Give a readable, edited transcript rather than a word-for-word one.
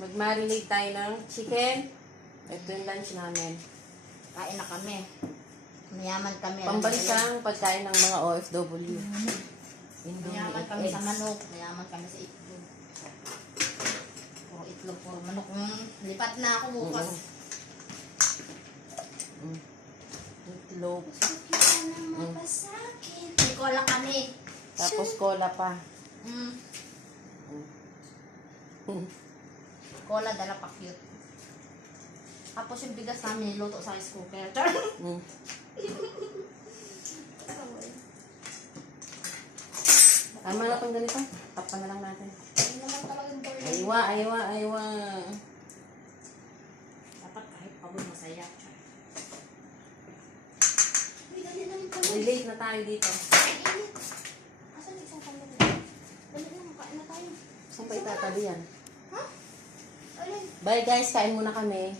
Mag-marinate tayo ng chicken. Ito yung lunch namin. Kain na kami. Mayaman kami. Pambansang pagkain ng mga OFW. Mayaman kami sa manok. Mayaman kami sa itlog. Puro itlog, puro manok. Lipat na ako bukas. Itlog. May cola kami. Tapos cola pa. Cola, dala pa cute. Tapos yung bigas namin niluto sa rice cooker. Tama na pang ganito. Tapan na lang natin. Ayun naman talaga yung burger. Aywa. Dapat kahit pagod masaya. Uy, dali na yung pagod. Relate na tayo dito. Init. Asan yung isang pagod? Dali na, kain na tayo. Saan pa itatabi yan? Ha? Alin? Bye guys, kain muna kami.